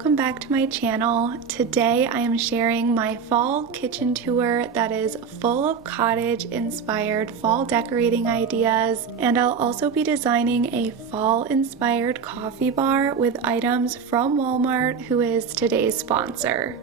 welcome back to my channel. Today I am sharing my fall kitchen tour that is full of cottage inspired fall decorating ideas, and I'll also be designing a fall inspired coffee bar with items from Walmart, who is today's sponsor.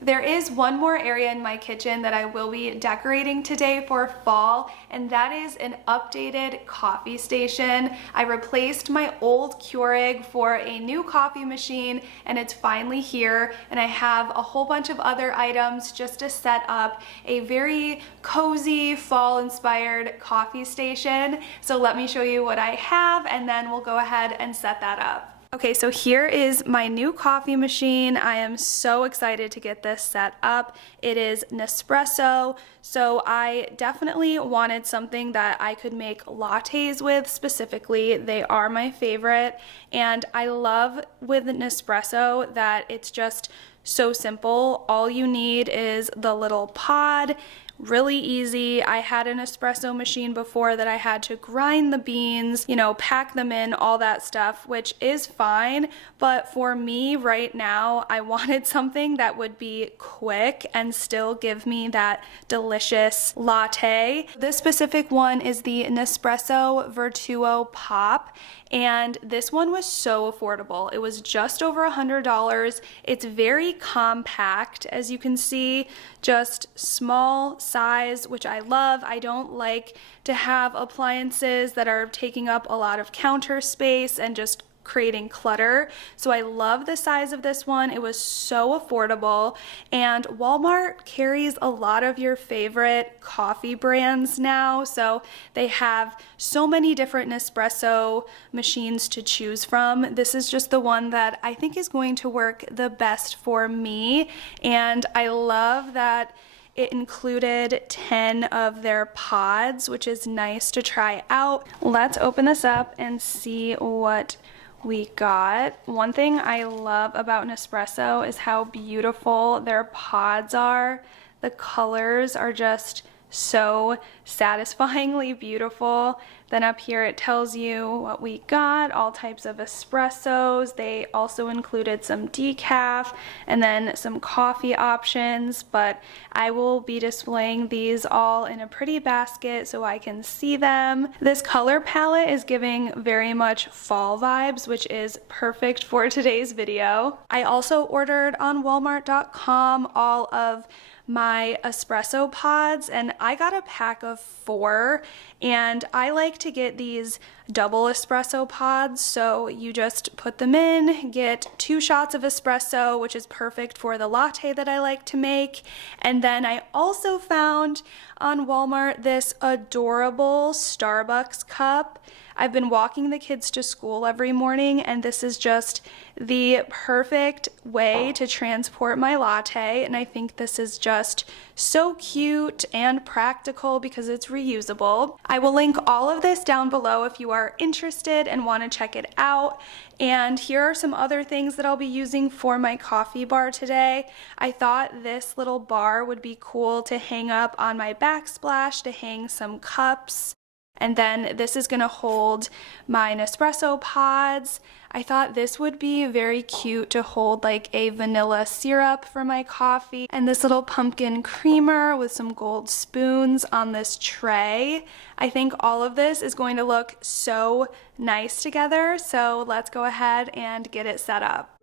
There is one more area in my kitchen that I will be decorating today for fall, and that is an updated coffee station. I replaced my old Keurig for a new coffee machine, and it's finally here, and I have a whole bunch of other items just to set up a very cozy fall-inspired coffee station. So let me show you what I have, and then we'll go ahead and set that up. Okay, so here is my new coffee machine. I am so excited to get this set up. It is Nespresso, so I definitely wanted something that I could make lattes with specifically. They are my favorite, and I love with Nespresso that it's just so simple. All you need is the little pod. Really easy. I had an espresso machine before that I had to grind the beans, pack them in, all that stuff, which is fine. But for me right now, I wanted something that would be quick and still give me that delicious latte. This specific one is the Nespresso Vertuo Pop, and this one was so affordable. It was just over $100. It's very compact, as you can see, just small size, which I love. I don't like to have appliances that are taking up a lot of counter space and just creating clutter. So I love the size of this one. It was so affordable, and Walmart carries a lot of your favorite coffee brands now. So they have so many different Nespresso machines to choose from. This is just the one that I think is going to work the best for me, and I love that it included 10 of their pods, which is nice to try out. Let's open this up and see what we got. One thing I love about Nespresso is how beautiful their pods are. The colors are just so satisfyingly beautiful. Then up here it tells you what we got, all types of espressos. They also included some decaf and then some coffee options, but I will be displaying these all in a pretty basket so I can see them. This color palette is giving very much fall vibes, which is perfect for today's video. I also ordered on Walmart.com all of my espresso pods, and I got a pack of 4, and I like to get these double espresso pods. So you just put them in, get 2 shots of espresso, which is perfect for the latte that I like to make. And then I also found on Walmart this adorable Starbucks cup. I've been walking the kids to school every morning, and this is just the perfect way to transport my latte, and I think this is just so cute and practical because it's reusable. I will link all of this down below if you are interested and want to check it out. And here are some other things that I'll be using for my coffee bar today. I thought this little bar would be cool to hang up on my backsplash to hang some cups. And then this is gonna hold my Nespresso pods. I thought this would be very cute to hold like a vanilla syrup for my coffee. And this little pumpkin creamer with some gold spoons on this tray. I think all of this is going to look so nice together. So let's go ahead and get it set up.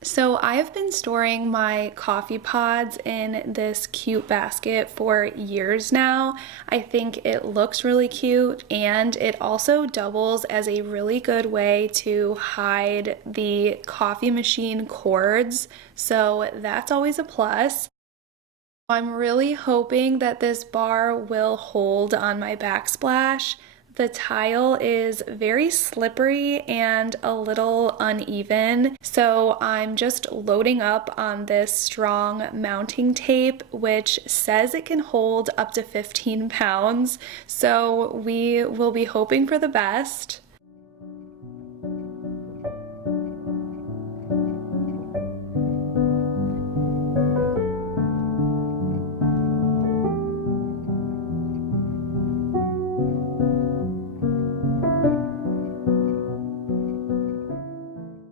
So I have been storing my coffee pods in this cute basket for years now. I think it looks really cute, and it also doubles as a really good way to hide the coffee machine cords. So that's always a plus. I'm really hoping that this bar will hold on my backsplash. The tile is very slippery and a little uneven, so I'm just loading up on this strong mounting tape, which says it can hold up to 15 pounds, so we will be hoping for the best.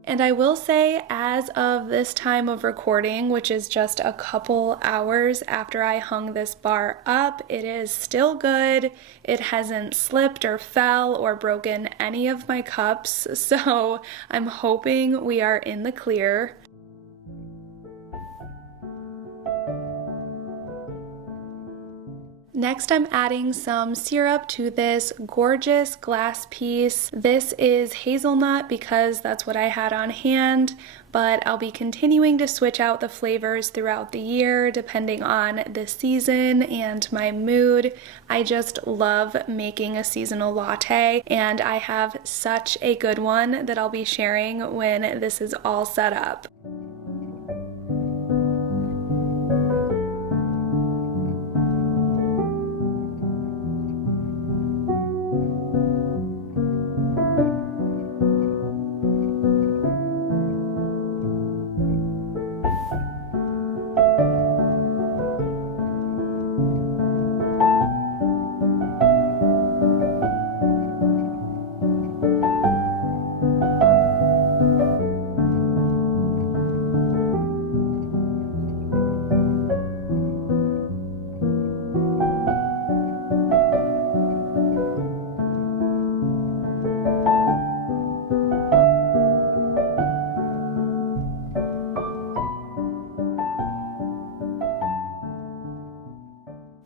And I will say, as of this time of recording, which is just a couple hours after I hung this bar up, it is still good. It hasn't slipped or fell or broken any of my cups, so I'm hoping we are in the clear. Next, I'm adding some syrup to this gorgeous glass piece. This is hazelnut because that's what I had on hand, but I'll be continuing to switch out the flavors throughout the year depending on the season and my mood. I just love making a seasonal latte, and I have such a good one that I'll be sharing when this is all set up.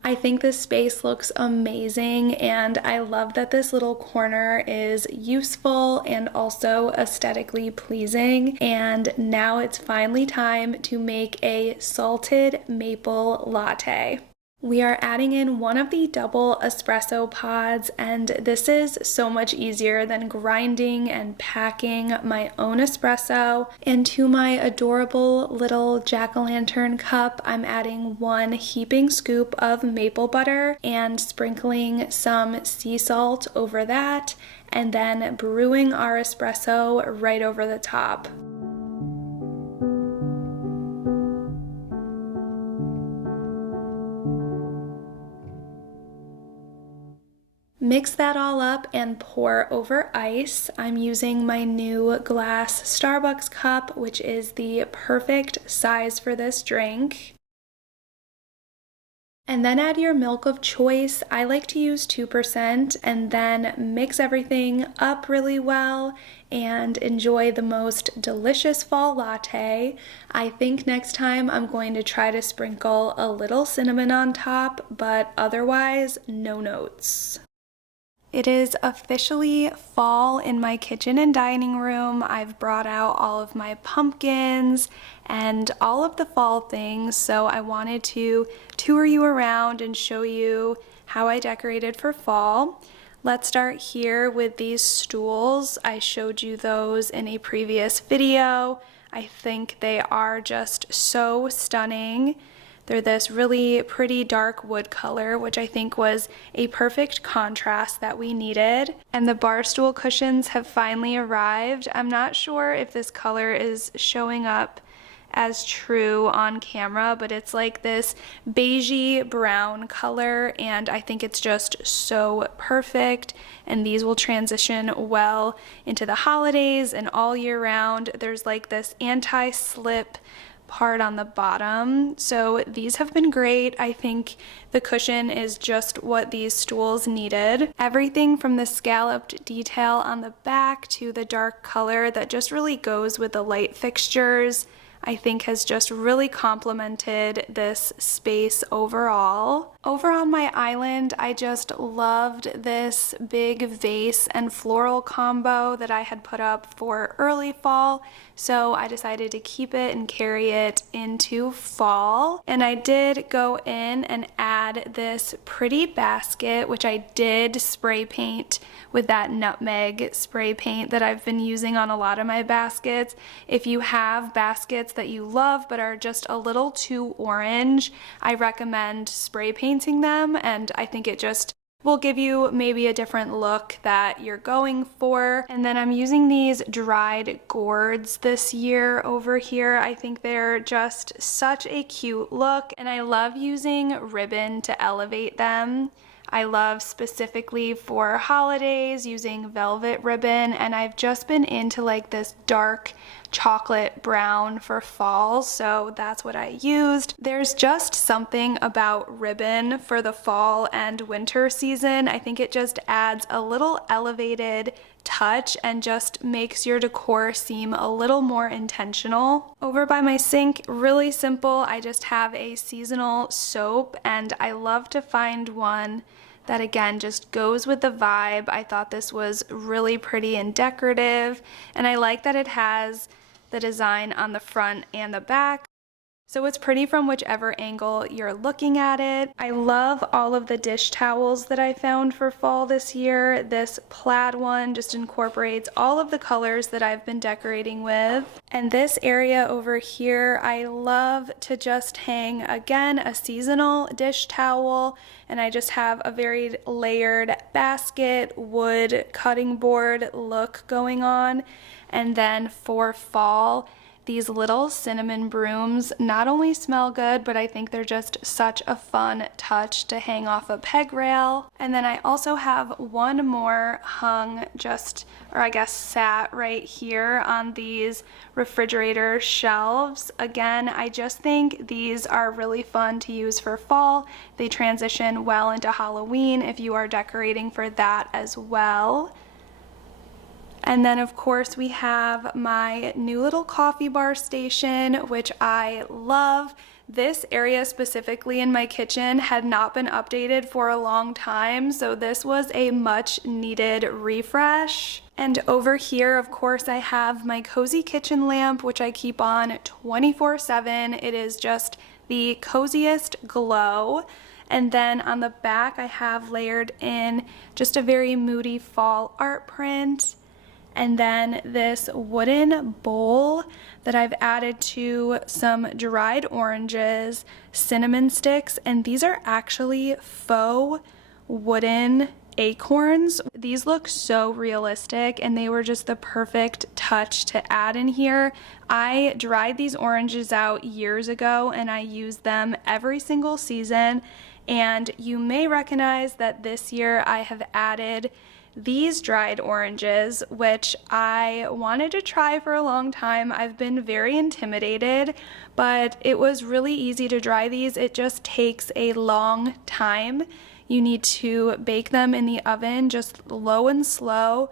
I think this space looks amazing, and I love that this little corner is useful and also aesthetically pleasing. And now it's finally time to make a salted maple latte. We are adding in one of the double espresso pods, and this is so much easier than grinding and packing my own espresso. And to my adorable little jack-o'-lantern cup, I'm adding one heaping scoop of maple butter and sprinkling some sea salt over that, and then brewing our espresso right over the top. Mix that all up and pour over ice. I'm using my new glass Starbucks cup, which is the perfect size for this drink. And then add your milk of choice. I like to use 2%, and then mix everything up really well and enjoy the most delicious fall latte. I think next time I'm going to try to sprinkle a little cinnamon on top, but otherwise, no notes. It is officially fall in my kitchen and dining room. I've brought out all of my pumpkins and all of the fall things, so I wanted to tour you around and show you how I decorated for fall. Let's start here with these stools. I showed you those in a previous video. I think they are just so stunning. They're this really pretty dark wood color, which I think was a perfect contrast that we needed. And the bar stool cushions have finally arrived. I'm not sure if this color is showing up as true on camera, but it's like this beigey brown color, and I think it's just so perfect. And these will transition well into the holidays and all year round. There's like this anti-slip part on the bottom. So these have been great. I think the cushion is just what these stools needed. Everything from the scalloped detail on the back to the dark color that just really goes with the light fixtures, I think has just really complemented this space overall. Over on my island, I just loved this big vase and floral combo that I had put up for early fall, so I decided to keep it and carry it into fall. And I did go in and add this pretty basket, which I did spray paint with that nutmeg spray paint that I've been using on a lot of my baskets. If you have baskets that you love but are just a little too orange, I recommend spray painting them, and I think it just will give you maybe a different look that you're going for. And then I'm using these dried gourds this year over here. I think they're just such a cute look, and I love using ribbon to elevate them. I love specifically for holidays using velvet ribbon, and I've just been into like this dark chocolate brown for fall, so that's what I used. There's just something about ribbon for the fall and winter season. I think it just adds a little elevated touch and just makes your decor seem a little more intentional. Over by my sink, really simple, I just have a seasonal soap, and I love to find one that again just goes with the vibe. I thought this was really pretty and decorative, and I like that it has the design on the front and the back, so it's pretty from whichever angle you're looking at it. I love all of the dish towels that I found for fall this year. This plaid one just incorporates all of the colors that I've been decorating with. And this area over here, I love to just hang, again, a seasonal dish towel, and I just have a very layered basket, wood cutting board look going on. And then for fall, these little cinnamon brooms not only smell good, but I think they're just such a fun touch to hang off a peg rail. And then I also have one more hung just, or I guess sat right here on these refrigerator shelves. Again, I just think these are really fun to use for fall. They transition well into Halloween if you are decorating for that as well. And then of course we have my new little coffee bar station, which I love. This area specifically in my kitchen had not been updated for a long time, so this was a much needed refresh. And over here, of course, I have my cozy kitchen lamp, which I keep on 24/7. It is just the coziest glow. And then on the back, I have layered in just a very moody fall art print. And then this wooden bowl that I've added to some dried oranges, cinnamon sticks, and these are actually faux wooden acorns. These look so realistic, and they were just the perfect touch to add in here. I dried these oranges out years ago, and I use them every single season, and you may recognize that this year I have added these dried oranges, which I wanted to try for a long time. I've been very intimidated, but it was really easy to dry these. It just takes a long time. You need to bake them in the oven just low and slow,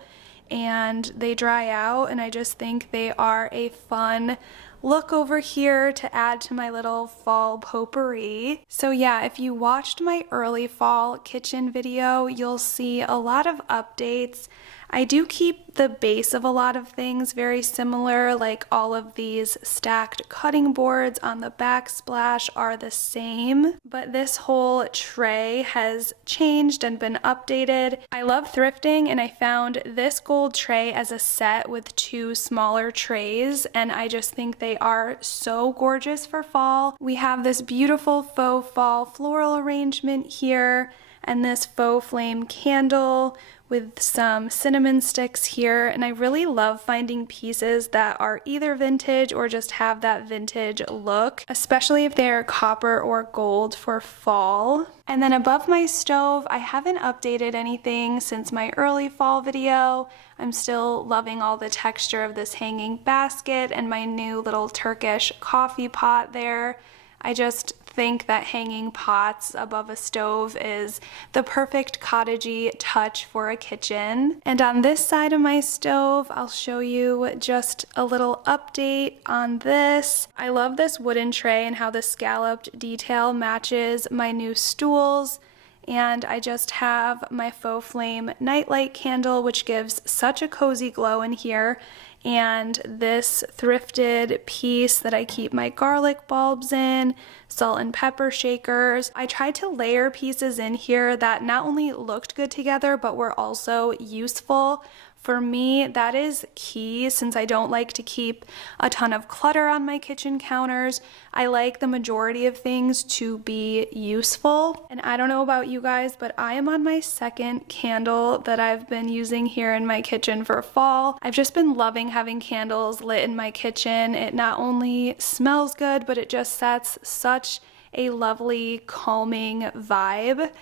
and they dry out, and I just think they are a fun look over here to add to my little fall potpourri. So yeah, if you watched my early fall kitchen video, you'll see a lot of updates. I do keep the base of a lot of things very similar, like all of these stacked cutting boards on the backsplash are the same, but this whole tray has changed and been updated. I love thrifting, and I found this gold tray as a set with two smaller trays, and I just think they are so gorgeous for fall. We have this beautiful faux fall floral arrangement here, and this faux flame candle with some cinnamon sticks here, and I really love finding pieces that are either vintage or just have that vintage look, especially if they're copper or gold for fall. And then above my stove, I haven't updated anything since my early fall video. I'm still loving all the texture of this hanging basket and my new little Turkish coffee pot there. I just think that hanging pots above a stove is the perfect cottagey touch for a kitchen. And on this side of my stove, I'll show you just a little update on this. I love this wooden tray and how the scalloped detail matches my new stools. And I just have my faux flame nightlight candle, which gives such a cozy glow in here. And this thrifted piece that I keep my garlic bulbs in, salt and pepper shakers. I tried to layer pieces in here that not only looked good together, but were also useful. For me, that is key since I don't like to keep a ton of clutter on my kitchen counters. I like the majority of things to be useful. And I don't know about you guys, but I am on my second candle that I've been using here in my kitchen for fall. I've just been loving having candles lit in my kitchen. It not only smells good, but it just sets such a lovely, calming vibe.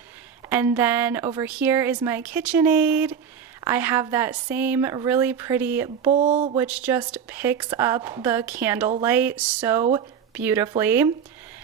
And then over here is my KitchenAid. I have that same really pretty bowl, which just picks up the candle light so beautifully.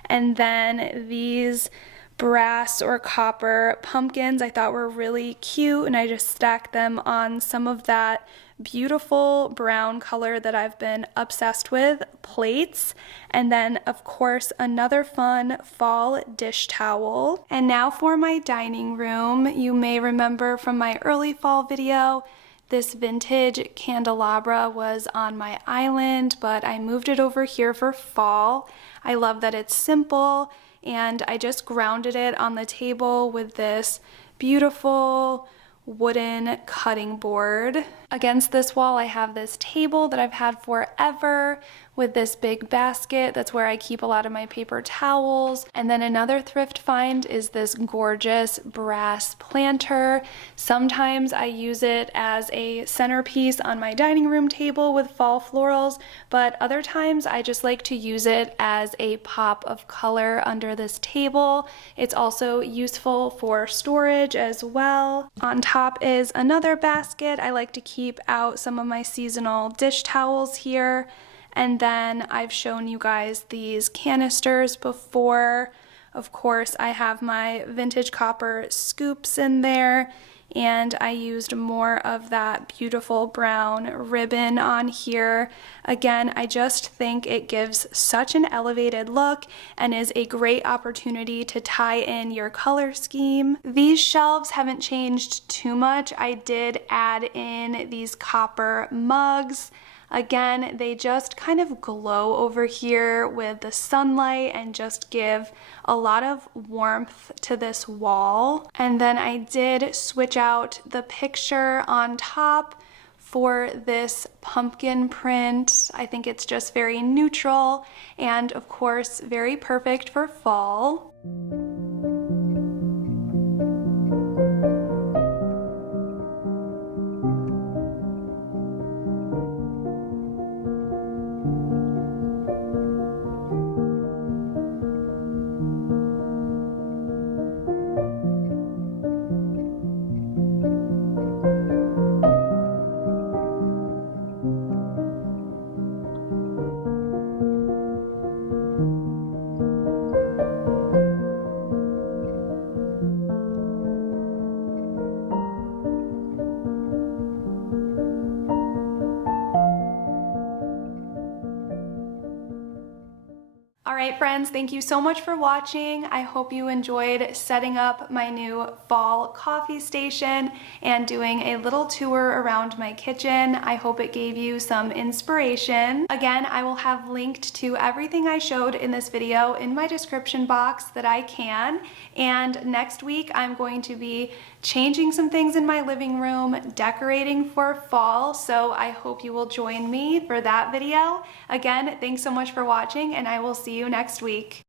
And then these brass or copper pumpkins I thought were really cute, and I just stacked them on some of that beautiful brown color that I've been obsessed with, plates. And then of course another fun fall dish towel. And now for my dining room. You may remember from my early fall video, this vintage candelabra was on my island, but I moved it over here for fall. I love that it's simple, and I just grounded it on the table with this beautiful wooden cutting board. Against this wall, I have this table that I've had forever with this big basket. That's where I keep a lot of my paper towels. And then another thrift find is this gorgeous brass planter. Sometimes I use it as a centerpiece on my dining room table with fall florals, but other times I just like to use it as a pop of color under this table. It's also useful for storage as well. On top is another basket. I like to keep out some of my seasonal dish towels here. And then I've shown you guys these canisters before. Of course, I have my vintage copper scoops in there, and I used more of that beautiful brown ribbon on here. Again, I just think it gives such an elevated look and is a great opportunity to tie in your color scheme. These shelves haven't changed too much. I did add in these copper mugs. Again, they just kind of glow over here with the sunlight and just give a lot of warmth to this wall. And then I did switch out the picture on top for this pumpkin print. I think it's just very neutral and of course very perfect for fall. Alright friends, thank you so much for watching. I hope you enjoyed setting up my new fall coffee station and doing a little tour around my kitchen. I hope it gave you some inspiration. Again, I will have linked to everything I showed in this video in my description box that I can. And next week I'm going to be changing some things in my living room, decorating for fall, so I hope you will join me for that video. Again, thanks so much for watching, and I will see you next week.